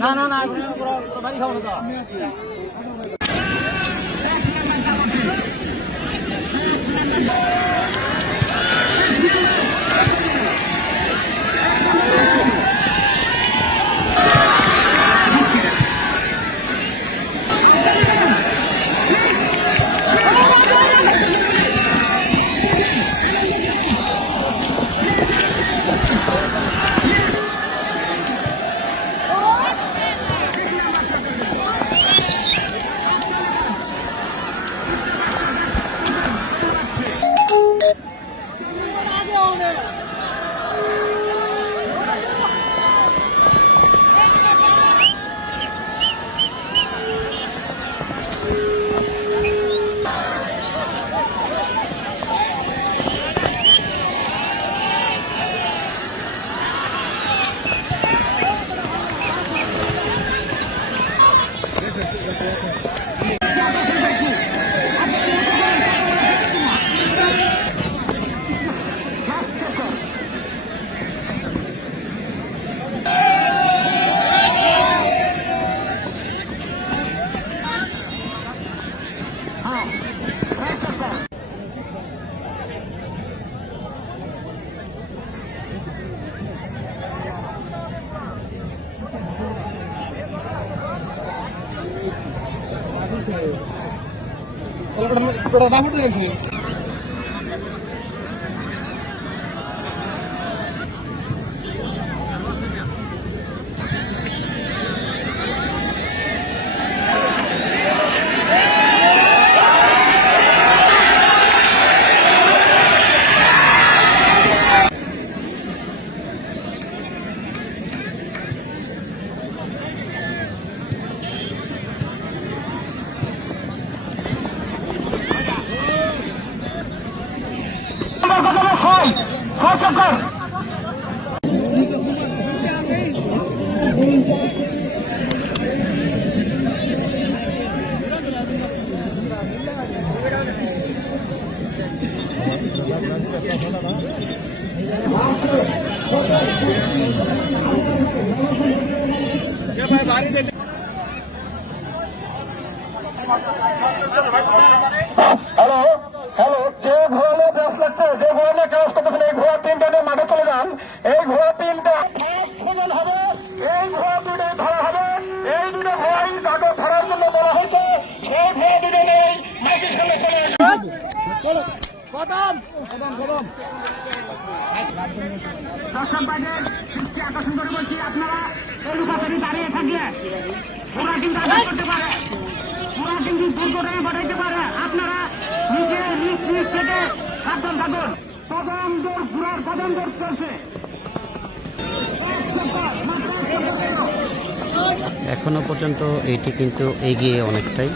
না না না বাড়ি খাবো না। হ্যালো হ্যালো, যে ঘোরালে ব্যাস লাগছে, যে ঘোরালে কাজ করতেছেন, এই ঘোড়া তিনটা নিয়ে মাঠে চলে যান। এই ঘোড়া তিনটা হবে, এই ঘোড়া দুটো ধরা হবে। এই দুটো ঘোড়াই তাকে ধরার জন্য বলা হয়েছে। সেই ঘোড়া দুটো নেই মাইকের সামনে চলে আসে। দর্শক ভাইদের দৃষ্টি আকর্ষণ করে বলছি, আপনারা লুকাচারি দাঁড়িয়ে থাকলে ওরা কিন্তু আঘাত করতে পারে, ওরা কিন্তু দুর্ঘটনা ঘটাইতে পারে। আপনারা নিজের নিজ নিজ থেকে সাবধান থাকুন। কদম দৌড় ঘোড়ার কদম দৌড় চলছে। এখনো পর্যন্ত এটি কিন্তু এগিয়ে অনেকটাই।